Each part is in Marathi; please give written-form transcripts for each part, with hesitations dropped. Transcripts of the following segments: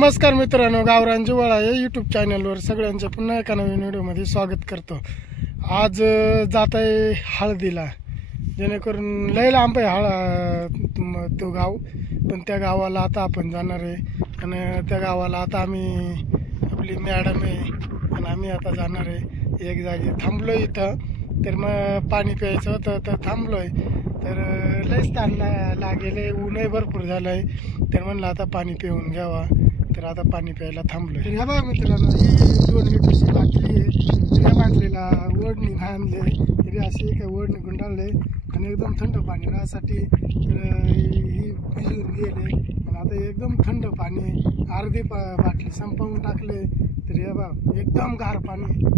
नमस्कार मित्रांनो, गावरान जिव्हाळा या यूट्यूब चॅनलवर सगळ्यांचं पुन्हा एका नवीन व्हिडिओमध्ये स्वागत करतो। आज जात आहे हळदीला, जेणेकरून लय लांब आहे तो गाव, पण त्या गावाला आता आपण जाणार आहे। आणि त्या गावाला आता आम्ही आपली मॅडम आहे आणि आम्ही आता जाणार आहे। एक जागी थांबलो इथं, तर मग पाणी प्यायचं होतं तर थांबलोय, तर लयच ताण लागेल, ऊनही भरपूर झालं आहे, तर म्हणलं आता पाणी पिऊन घ्यावा, तर आता पाणी प्यायला थांबलोय। तर ह्या बघा मित्रांनो, ही 2 लिटरची बाटली आहे, तर या बाटलीला ओढणी आणले, तरी अशी काही ओढणी गुंडाळले आणि एकदम थंड पाणी राहण्यासाठी तर ही भिजून गेले आणि आता एकदम थंड पाणी, अर्धी बाटली संपवून टाकले, तर हे बघा एकदम गार पाणी।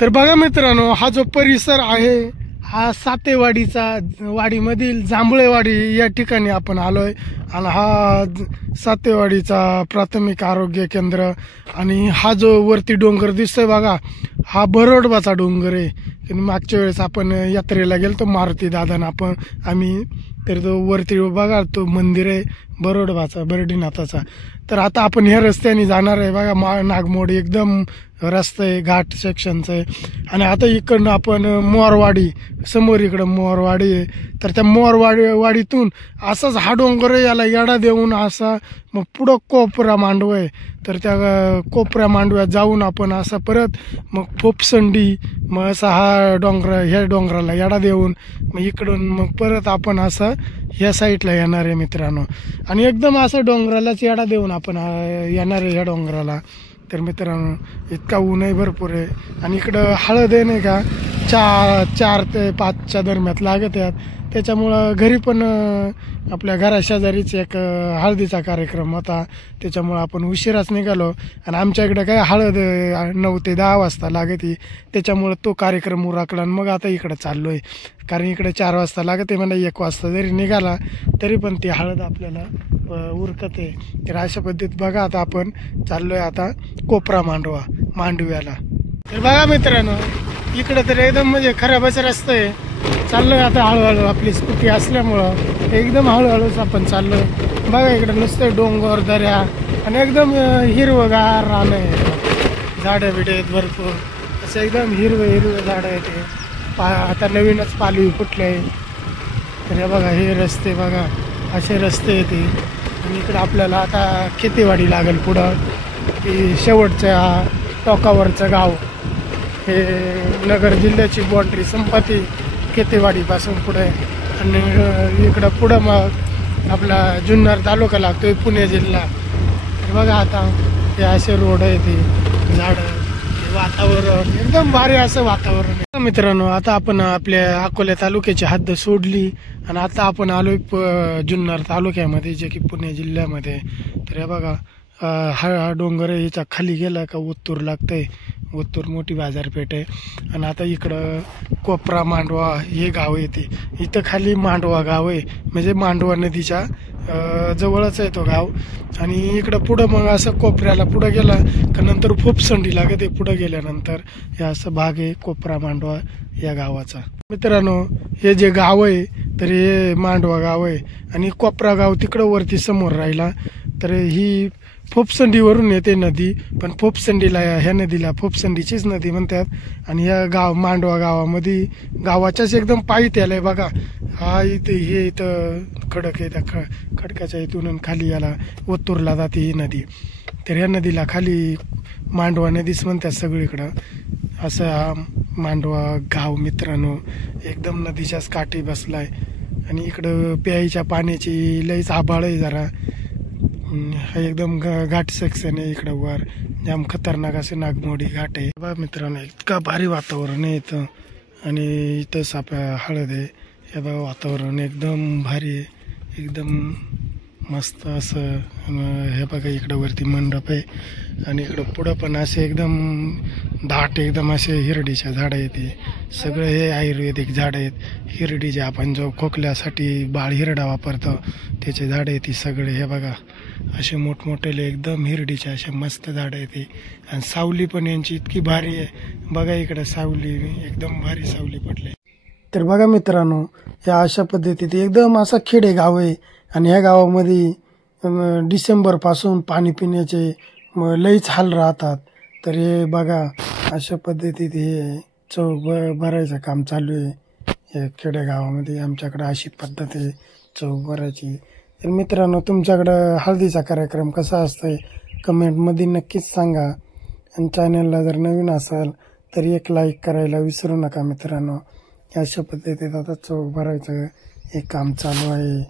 तर बघा मित्रांनो, हा जो परिसर आहे हा सातेवाडीचा, वाडीमधील जांभळेवाडी या ठिकाणी आपण आलोय। आणि हा सातेवाडीचा प्राथमिक आरोग्य केंद्र, आणि हा जो वरती डोंगर दिसतोय बघा, हा बरोडबाचा डोंगर आहे। मागच्या वेळेस आपण यात्रेला गेलतो मारुती दादा आम्ही, तर तो वरती बघा तो मंदिर आहे बरोडबाचा, बर्डीनाथाचा। तर आता आपण ह्या रस्त्याने जाणार आहे बघा, नागमोड एकदम रस्ता आहे, घाट सेक्शनचं आहे। आणि आता इकडनं आपण मोरवाडी, समोर इकडं मोरवाडी आहे, तर त्या मोरवाडीतून असाच हा डोंगर आहे, याला येडा देऊन असा मग पुढं कोपरा मांडवा आहे, तर त्या कोपऱ्या मांडव्यात जाऊन आपण असं परत मग फोपसंडी, मग असा हा ह्या डोंगराला येडा देऊन मग इकडून मग परत आपण असं ह्या साईडला येणार आहे मित्रांनो। आणि एकदम असं डोंगरालाच येडा देऊन आपण येणार आहे ह्या डोंगराला। तर मित्रांनो, इतका ऊनही भरपूर आहे आणि इकडं हळद आहे नाही का, 4 ते 5च्या दरम्यान लागत आहेत, त्याच्यामुळं घरी पण आपल्या घराशेजारीच एक हळदीचा कार्यक्रम होता, त्याच्यामुळं आपण उशिराच निघालो। आणि आमच्या इकडं काय हळद 9 ते 10 वाजता लागते, त्याच्यामुळं तो कार्यक्रम उरकला आणि मग आता इकडं चाललो आहे, कारण इकडे 4 वाजता लागते, म्हणजे 1 वाजता जरी निघाला तरी पण ती हळद आपल्याला उरकते। तर अशा पद्धतीत बघा आता आपण चाललोय आता कोपरा मांडव्याला। तर बघा मित्रांनो, इकडे तर एकदम म्हणजे खराबच रस्ता आहे, चाललोय आता हळूहळू, आपली स्कूटी असल्यामुळं एकदम हळूहळूच आपण चाललोय। बघा इकडे नुसतं डोंगर, दऱ्या आणि एकदम हिरवगार रान आहे, झाडं बिडे आहेत भरपूर, असं एकदम हिरवे झाडं आहेत ते, आता नवीनच पालवी फुटले आहे। तर हे बघा हे रस्ते बघा, असे रस्ते येते। आणि इकडं आपल्याला आता खेतीवाडी लागेल पुढं, की शेवटच्या टोकावरचं गाव हे नगर जिल्ह्याची बाउंड्री संपत्ती खेतीवाडीपासून पुढे, आणि इकडं पुढं मग आपला जुन्नर तालुका लागतोय, पुणे जिल्हा। तर बघा आता हे असे रोड आहे, ते झाडं, वातावरण एकदम भारी असं वातावरण आहे मित्रांनो। आता आपण आपल्या अकोला तालुक्याची हद्द सोडली आणि आता आपण आलोय जुन्नर तालुक्यामध्ये, जे की पुणे जिल्ह्यामध्ये। तर हे बघा हा डोंगर आहे, याच्या खाली गेला का ओतूर लागतंय, ओतूर मोठी बाजारपेठ आहे। आणि आता इकडं कोपरा मांडवा हे गाव येते, इथं खाली मांडवा गाव आहे, म्हणजे मांडवा नदीच्या जवळच आहे तो गाव। आणि इकडं पुढं मग असं कोपऱ्याला पुढं गेला का नंतर फोपसंडी लागते, पुढं गेल्यानंतर हे असं भाग आहे कोपरा मांडवा या गावाचा। मित्रांनो, हे जे गाव आहे तर हे मांडवा गाव आहे, आणि कोपरा गाव तिकडं वरती समोर राहिला, तर ही फोपसंडीवरून येते नदी, पण फोपसंडीला, ह्या नदीला फोपसंडीचीच नदी म्हणतात। आणि या मांडवा गावामध्ये गावाच्याच एकदम पायी आलंय बघा, हा इथं खडक आहे, त्या खडकाच्या इथून खाली याला ओतूरला जाते ही नदी। तर ह्या नदीला खाली मांडवा नदीच म्हणतात सगळीकडं, असं हा मांडवा गाव मित्रांनो, एकदम नदीच्याच काठी बसलाय। आणि इकडं प्यायच्या पाण्याची लईच आभाळ आहे जरा, हा एकदम घाट सेक्शन आहे, इकडं वर जाम खतरनाक असे नागमोडी घाट आहे बघा मित्रांनो, इतका भारी वातावरण आहे इथं। आणि इथंच आपल्या हळद आहे, हे बघा वातावरण एकदम भारी आहे, एकदम मस्त असं। हे बघा इकडं वरती मंडप आहे, आणि इकडं पुढं पण असे एकदम दाट एकदम असे हिरडीच्या झाडं येते, सगळे हे आयुर्वेदिक झाडं आहेत, हिरडीचे आपण जो खोकल्यासाठी बाळ हिरडा वापरतो त्याचे झाडं येते सगळे। हे बघा असे मोठमोठे एकदम हिरडीचे असे मस्त झाडं येते, आणि सावली पण यांची इतकी भारी आहे बघा, इकडं सावली एकदम भारी सावली पडली। तर बघा मित्रांनो, या अशा पद्धतीत एकदम असा खेडे गाव आहे आणि ह्या गावामध्ये डिसेंबर पासून पाणी पिण्याचे लईच हाल राहतात. तर हे बघा अशा पद्धतीत हे चौक भरायचं काम चालू आहे या खेडेगावामध्ये. आमच्याकडे अशी पद्धत आहे चौक भरायची. तर मित्रांनो, तुमच्याकडं हळदीचा कार्यक्रम कसा असतोय कमेंटमध्ये नक्कीच सांगा. आणि चॅनलला जर नवीन असाल तर एक लाईक करायला विसरू नका मित्रांनो. अशा पद्धतीत आता चौक भरायचं हे काम चालू आहे.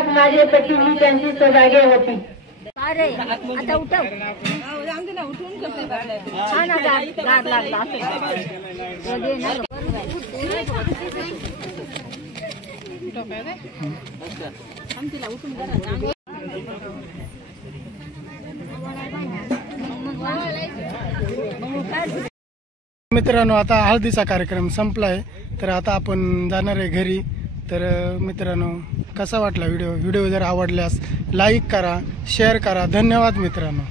आज माझे पती ही त्यांची सौभाग्य होती. अरे आता उठव हा ना गार लागला मित्रांनो, आता हळदीचा कार्यक्रम संपलाय, तर आता आपण जाणार आहे घरी. तर मित्रांनो, कसा वाटला व्हिडिओ जर आवडल्यास लाईक करा, शेअर करा. धन्यवाद मित्रांनो.